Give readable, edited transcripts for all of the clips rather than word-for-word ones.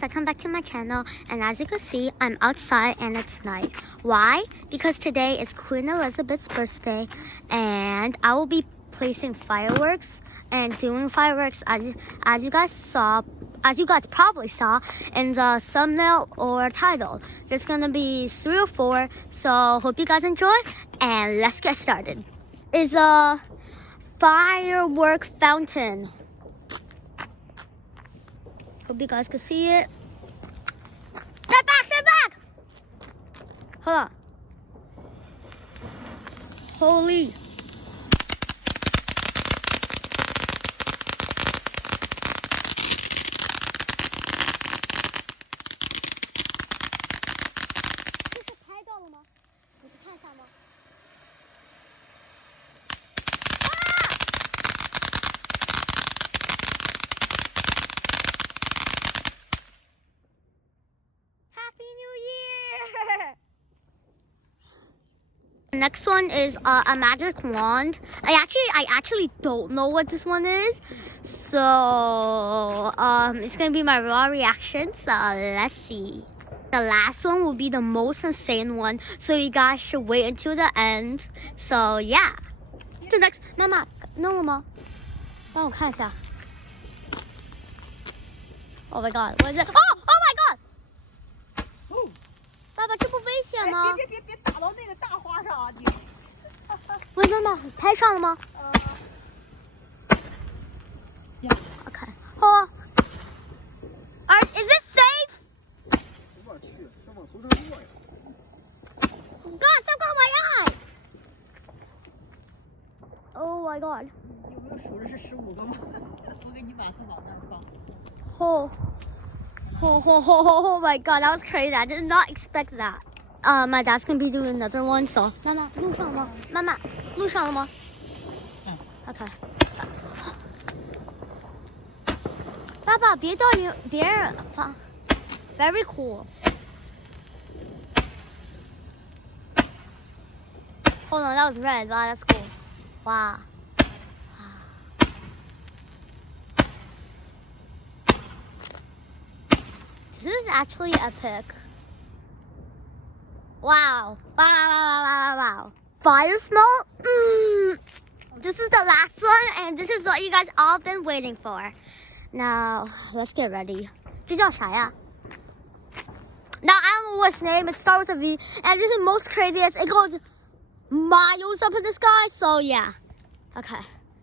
welcome back to my channel. And as you can see, I'm outside and it's night. Why? Because today is Queen Elizabeth's birthday and I will be placing fireworks and doing fireworks as you guys probably saw in the thumbnail or title. There's gonna be 3 or 4, so hope you guys enjoy and let's get started. It's a firework fountain. Hope you guys can see it. Step back! Hold on. Holy. Next one is a magic wand. I actually don't know what this one is, so it's gonna be my raw reaction. So let's see. The last one will be the most insane one, so you guys should wait until the end. So yeah. So next, 妈妈弄了吗？帮我看一下。Oh my god, what is it? Oh my god! 爸爸，这不危险吗？别打到那个大花上啊！你。喂，妈妈，拍上了吗？OK。哦。Is it safe？ 我去，它往头上落呀！干嘛呀 ？Oh my god！ 你有没有数的是15个吗？我给你把它往那放。Oh my god, that was crazy. I did not expect that. My dad's gonna be doing another one, so. 妈妈，录上了吗？妈妈，录上了吗？嗯。OK。爸爸，别到别人放。Very cool. Hold on, that was red. Wow, that's cool. Wow. This is actually epic. Wow. Fire smoke? This is the last one, and this is what you guys all been waiting for. Now, let's get ready. 这叫啥呀? Now, I don't know what's name. It starts with a V. And this is most craziest. It goes miles up in the sky. So, yeah. Okay.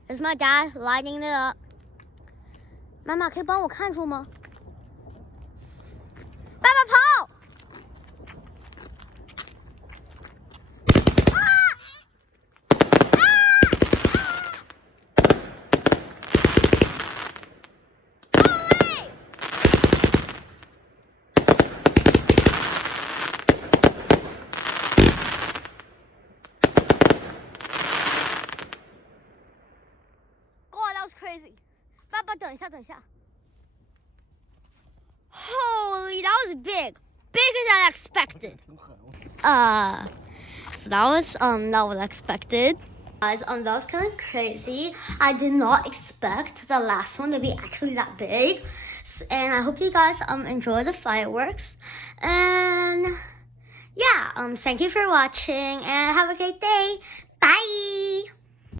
This is my dad lighting it up. 妈妈，可以帮我看住吗？爸爸跑！哇 that was crazy！ 爸爸，等一下。Holy, that was big. Bigger than I expected. So that was unexpected. Guys, that was kind of crazy. I did not expect the last one to be actually that big. And I hope you guys enjoy the fireworks. And yeah, thank you for watching and have a great day. Bye.